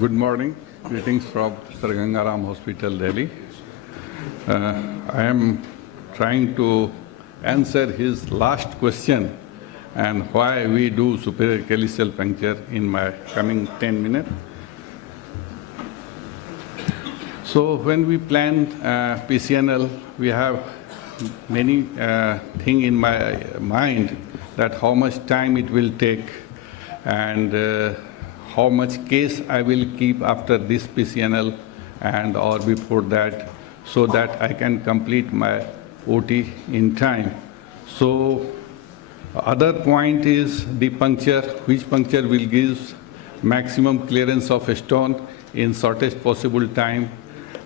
Good morning. Greetings from Sir Gangaram Hospital, Delhi. I am trying to answer his last question and why we do superior calyceal puncture in my coming 10 minutes. So when we plan PCNL, we have many things in my mind that how much time it will take and how much case I will keep after this PCNL and or before that, so that I can complete my OT in time. So other point is the puncture, which puncture will give maximum clearance of a stone in shortest possible time,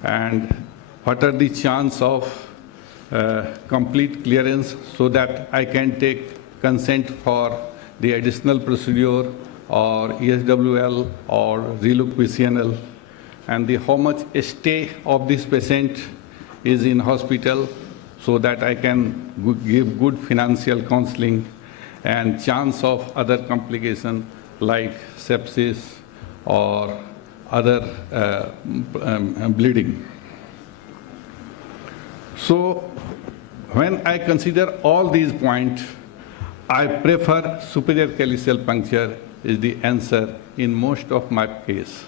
and what are the chance of complete clearance so that I can take consent for the additional procedure or ESWL or relook PCNL, and the how much stay of this patient is in hospital so that I can give good financial counseling and chance of other complications like sepsis or other bleeding. So when I consider all these points, I prefer superior calyceal puncture is the answer in most of my case.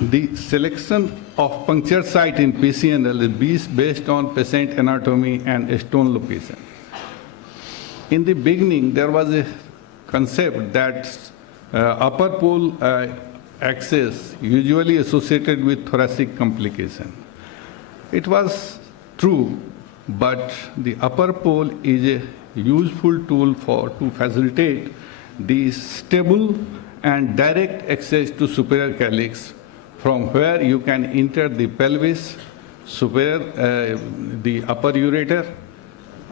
The selection of puncture site in PCNL is based on patient anatomy and stone location. In the beginning, there was a concept that upper pole axis usually associated with thoracic complication. It was true, but the upper pole is a useful tool to facilitate the stable and direct access to superior calyx, from where you can enter the pelvis, the upper ureter,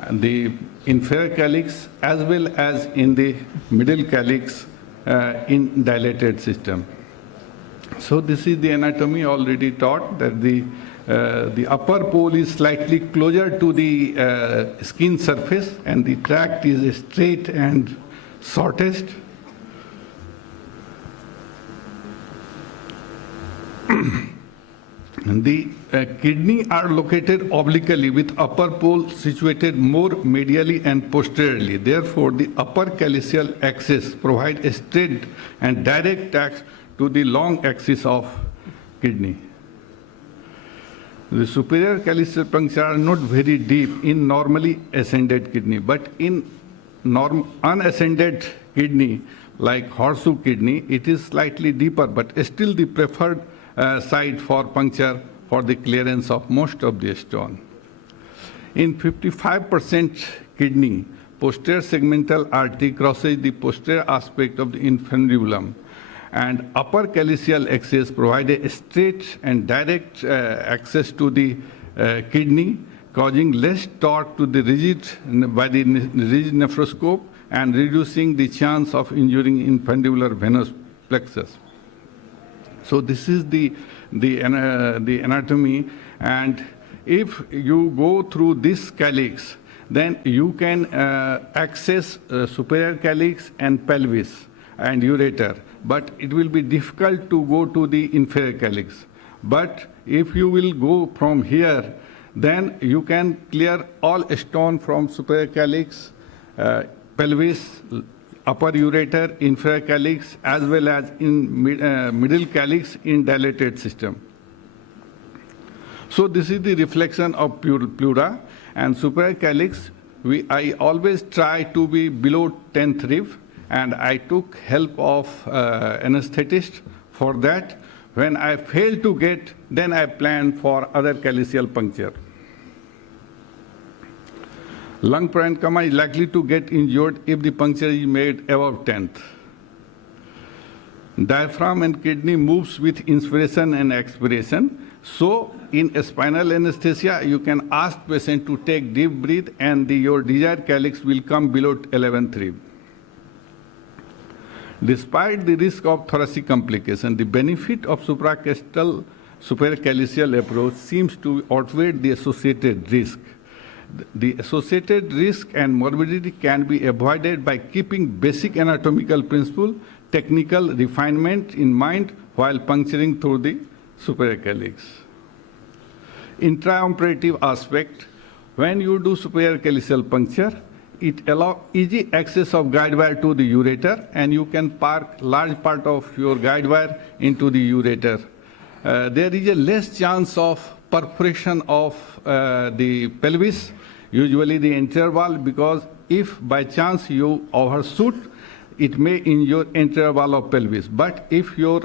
and the inferior calyx, as well as in the middle calyx in dilated system. So this is the anatomy already taught, that the upper pole is slightly closer to the skin surface and the tract is straight and shortest. The kidney are located obliquely with upper pole situated more medially and posteriorly. Therefore, the upper calyceal axis provides a straight and direct track to the long axis of kidney. The superior calyceal puncture are not very deep in normally ascended kidney, but in unascended kidney, like horseshoe kidney, it is slightly deeper, but still the preferred site for puncture for the clearance of most of the stone. In 55% kidney, posterior segmental artery crosses the posterior aspect of the infundibulum, and upper calyceal axis provide a straight and direct access to the kidney, causing less torque to the rigid nephroscope and reducing the chance of injuring infundibular venous plexus. So this is the anatomy, and if you go through this calyx, then you can access superior calyx and pelvis and ureter, but it will be difficult to go to the inferior calyx. But if you will go from here, then you can clear all stone from superior calyx, pelvis, upper ureter, inferior calyx, as well as in middle calyx in dilated system. So this is the reflection of pleura, and superior calyx, I always try to be below 10th rib, and I took help of anesthetist for that. When I failed to get, then I planned for other calyceal puncture. Lung parenchyma is likely to get injured if the puncture is made above 10th. Diaphragm and kidney moves with inspiration and expiration. So in a spinal anesthesia, you can ask patient to take deep breath, and your desired calyx will come below 11th rib. Despite the risk of thoracic complication, the benefit of supracostal superior calyceal approach seems to outweigh the associated risk. The associated risk and morbidity can be avoided by keeping basic anatomical principle, technical refinement in mind while puncturing through the superior calyx. Intraoperative aspect, when you do superior calyceal puncture, it allows easy access of guide wire to the ureter, and you can park large part of your guide wire into the ureter. There is a less chance of perforation of the pelvis, usually the anterior wall, because if by chance you overshoot, it may injure anterior wall of pelvis. But if your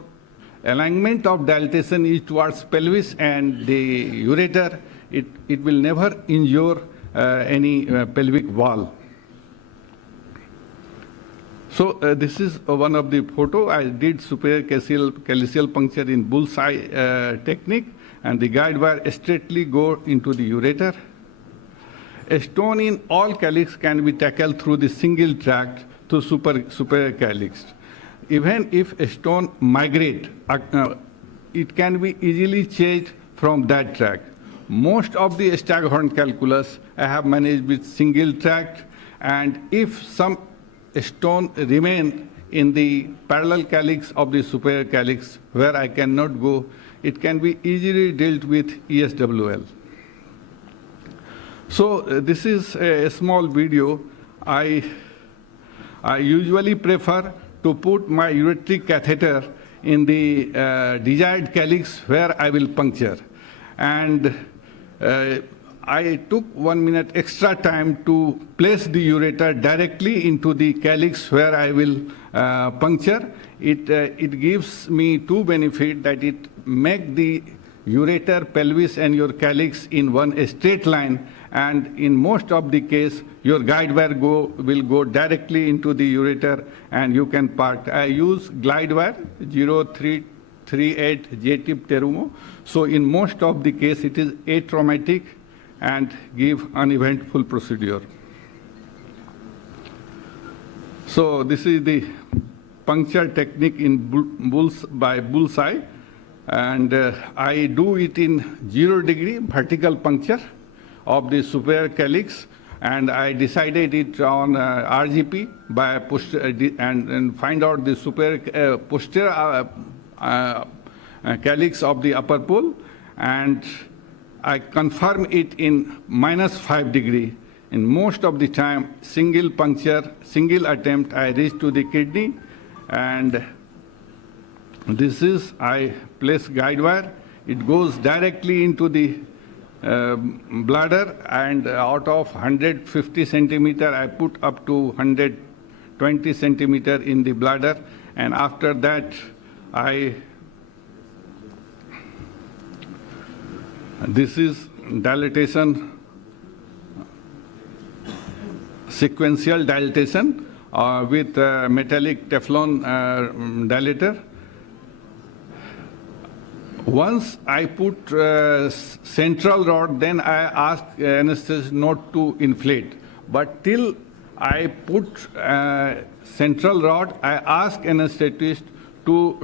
alignment of dilatation is towards pelvis and the ureter, it will never injure any pelvic wall. So this is one of the photo. I did superior calyceal puncture in bullseye technique, and the guide wire straightly go into the ureter. A stone in all calyx can be tackled through the single tract to superior calyx. Even if a stone migrate, it can be easily changed from that tract. Most of the staghorn calculus I have managed with single tract, and if some stone remain in the parallel calyx of the superior calyx where I cannot go, it can be easily dealt with ESWL. So this is a small video. I usually prefer to put my ureteric catheter in the desired calyx where I will puncture. And I took 1 minute extra time to place the ureter directly into the calyx where I will puncture. It gives me two benefits, that it make the ureter, pelvis and your calyx in one straight line, and in most of the case your guide wire will go directly into the ureter and you can part. I use glide wire 0338 J-tip Terumo. So in most of the case it is atraumatic and give uneventful procedure. So this is the puncture technique in bullseye, and I do it in 0 degree vertical puncture of the superior calyx, and I decided it on RGP by and find out the superior posterior calyx of the upper pole, and I confirm it in -5 degree. In most of the time, single puncture, single attempt, I reach to the kidney, and this is, I place guide wire. It goes directly into the bladder, and out of 150 centimeter, I put up to 120 centimeter in the bladder, and after that, this is dilatation, sequential dilatation with metallic Teflon dilator. Once I put central rod, then I ask anesthetist not to inflate. But till I put central rod, I ask anesthetist to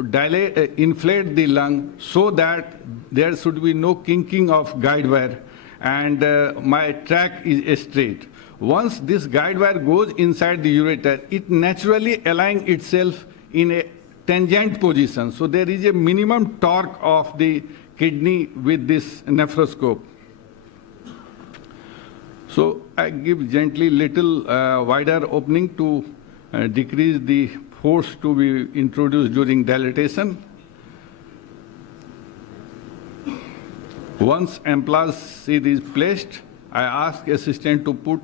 inflate the lung so that there should be no kinking of guide wire and my track is straight. Once this guide wire goes inside the ureter, it naturally aligns itself in a tangent position. So there is a minimum torque of the kidney with this nephroscope. So I give gently little wider opening to decrease the force to be introduced during dilatation. Once amplacid is placed, I ask assistant to put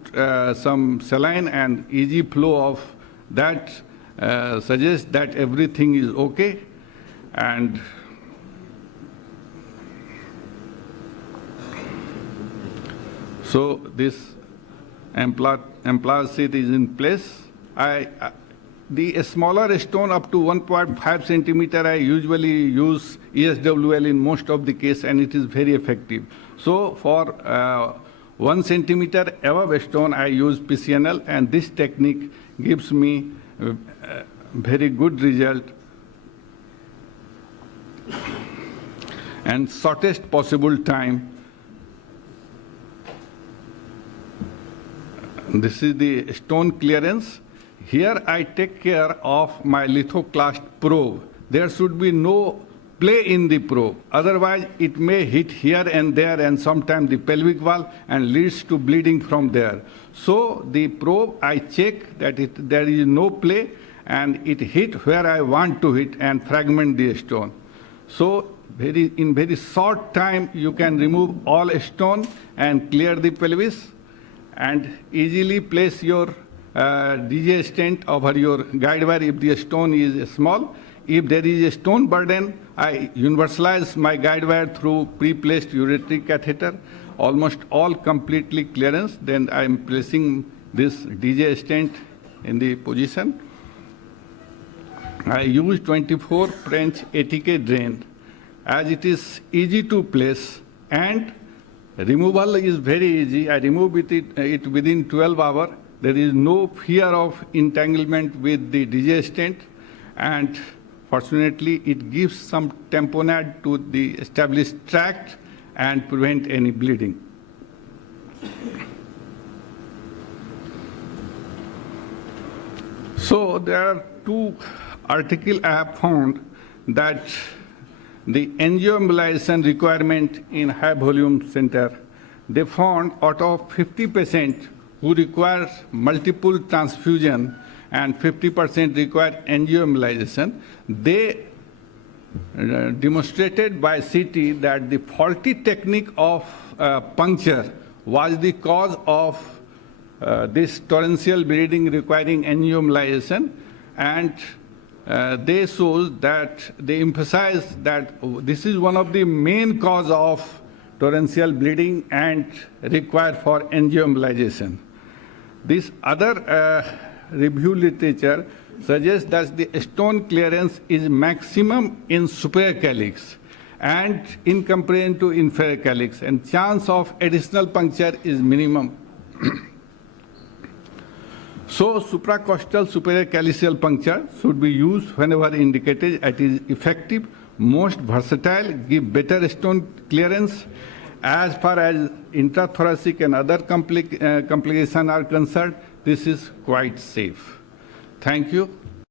some saline, and easy flow of that suggests that everything is okay. And so this amplacid is in place. The smaller stone up to 1.5 centimeter, I usually use ESWL in most of the case, and it is very effective. So for 1 centimeter above a stone, I use PCNL, and this technique gives me very good result and shortest possible time. This is the stone clearance. Here I take care of my lithoclast probe. There should be no play in the probe. Otherwise, it may hit here and there and sometimes the pelvic wall and leads to bleeding from there. So the probe, I check that there is no play and it hit where I want to hit and fragment the stone. So in very short time, you can remove all stone and clear the pelvis and easily place your DJ stent over your guide wire if the stone is small. If there is a stone burden, I universalize my guide wire through pre-placed ureteric catheter, almost all completely clearance. Then I am placing this DJ stent in the position. I use 24 French ATK drain as it is easy to place and removal is very easy. I remove it within 12 hours. There is no fear of entanglement with the DJ stent, and fortunately it gives some tamponade to the established tract and prevent any bleeding. So there are two articles I have found that the angioembolization requirement in high volume center, they found out of 50 patients who require multiple transfusion and 50% require angioembolization, they demonstrated by CT that the faulty technique of puncture was the cause of this torrential bleeding requiring angioembolization, and they shows that they emphasize that this is one of the main cause of torrential bleeding and required for angioembolization. This other review literature suggests that the stone clearance is maximum in superior calyx and in comparison to inferior calyx, and chance of additional puncture is minimum. So supracostal superior calyceal puncture should be used whenever indicated. It is effective, most versatile, give better stone clearance. As far as intrathoracic and other complications are concerned, this is quite safe. Thank you.